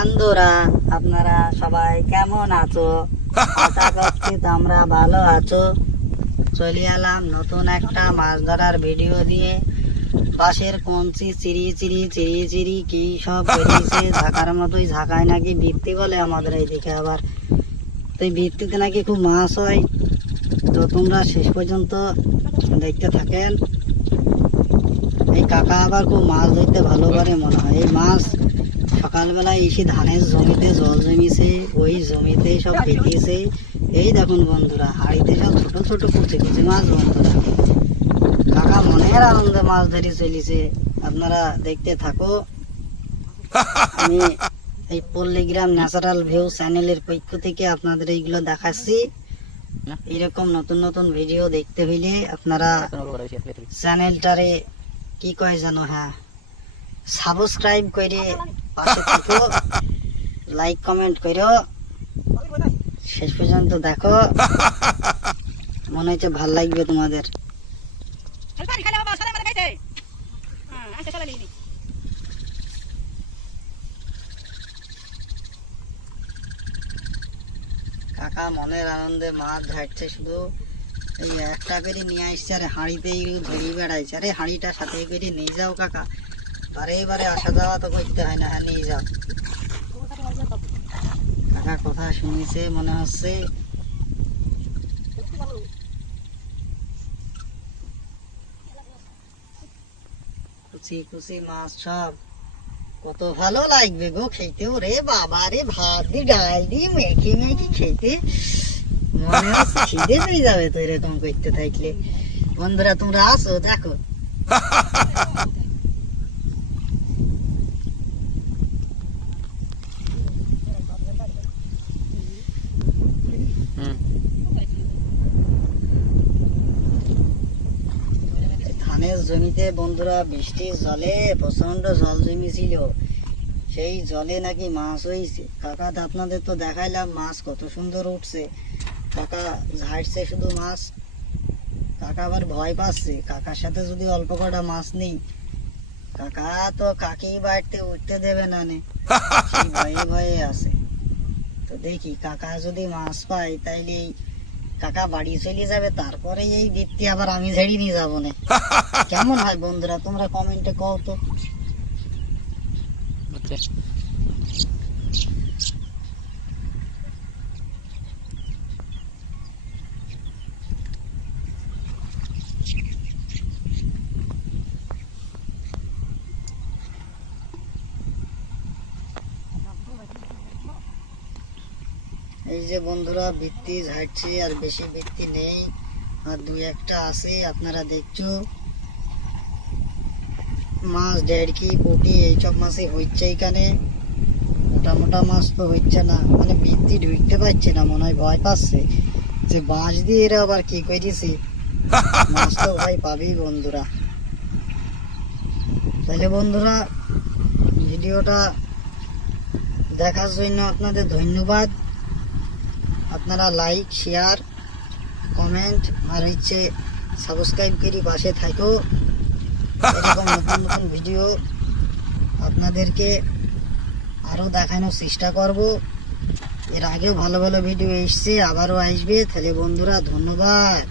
বন্ধুরা আপনারা সবাই কেমন আছো? আশা করছি তোমরা ভালো আছো। চলে এলাম নতুন একটা মাছ ধরার ভিডিও দিয়ে। বাঁশের কঞ্চি চিরি চিরি চিরি চিরি কি সব বেরিয়েছে, ঝাঁকার মতোই ঝাঁকায় নাকি বৃত্তি বলে আমাদের এইদিকে। আবার তো এই বৃত্তিতে নাকি খুব মাছ হয়। তো তোমরা শেষ পর্যন্ত দেখতে থাকেন। এই কাকা আবার খুব মাছ ধরতে ভালো পারে মনে হয়। এই মাছ সকালবেলায় এসে ধানের জমিতে জল জমিছে, ওই জমিতে সব পেতেছে। এই দেখুন বন্ধুরা, হাড়িতে সব ছোট ছোট কুচি কুচি মাছ। বন্ধুরা কাকা মনের আনন্দে মাছ ধরে চলেছে, আপনারা দেখতে থাকো। আমি এই পল্লীগ্রাম ন্যাচারাল ভিউ চ্যানেলের পক্ষ থেকে আপনাদের এইগুলো দেখাচ্ছি। এরকম নতুন নতুন ভিডিও দেখতে হইলে আপনারা চ্যানেলটারে কি কয় জানো, হ্যাঁ সাবস্ক্রাইব করে পাশে থাকো, লাইক কমেন্ট করো, শেষ পর্যন্ত দেখো। মনে হচ্ছে ভাল লাগবে তোমাদের। কাকা মনের আনন্দে মাছ ধরছে, শুধু এই একটা করে নিয়ে আসছে আর হাঁড়িতে ধরি বেড়াইছে। আরে হাঁড়িটা সাথে করে নিয়ে যাও কাকা, বারে বারে আসা যাওয়া তো করতে হয় না, হ্যাঁ নিয়ে যাও। কাকা কথা শুনেছে মনে হচ্ছে। কুচি কুচি মাছ সব কত ভালো লাগবে গো খেতে। ওরে বাবা রে, ভাত দিয়ে ডাল দিয়ে মেখে মেখে খেতে মনে হচ্ছে খিদে পেয়ে যাবে তো এরকম করতে থাকলে। বন্ধুরা তোমরা আসো দেখো। ধানের জমিতে বন্ধুরা বৃষ্টির জলে প্রচন্ড জল জমেছিল, সেই জলে নাকি মাছ হয়েছে। কাকা আপনাদের তো দেখাইলাম মাছ কত সুন্দর উঠছে। কাকা ঝাড়ছে শুধু মাছ। কাকা আবার ভয় পাচ্ছে, কাকার সাথে যদি অল্প কটা মাছ নেই, কাকা তো কাকি বাড়তে উঠতে দেবে না, ভয়ে ভয়ে আছে। তো দেখি কাকা যদি মাছ পাই তাইলে কাকা বাড়ি চলে যাবে, তারপরে এই বৃত্তি আবার আমি ঝেড়ে নিয়ে যাবো না। কেমন হয় বন্ধুরা তোমরা কমেন্টে কও তো। এই যে বন্ধুরা বৃত্তি ঝাড়ছে, আর বেশি বৃত্তি নেই, আর দুই একটা আছে। আপনারা দেখছো মাছ ডেড়কি পুঁটি এইসব মাছই হচ্ছে এখানে। মোটা মোটা মাছ তো হচ্ছে না, মানে বৃত্তি ঢুকতে পারছে না, মনে হয় ভয় পাচ্ছে যে বাঁশ দিয়ে এরা আবার কি করেছে। মাছ তো ভাই পাবেই বন্ধুরা। তাহলে বন্ধুরা ভিডিওটা দেখার জন্য আপনাদের ধন্যবাদ। আপনারা লাইক শেয়ার কমেন্ট আর সাবস্ক্রাইব করে পাশে থাকো। এরকম নতুন নতুন ভিডিও আপনাদেরকে আরো দেখানোর চেষ্টা করব। এর আগেও ভালো ভালো ভিডিও এসছে, আবারও আসবে। তাহলে বন্ধুরা ধন্যবাদ।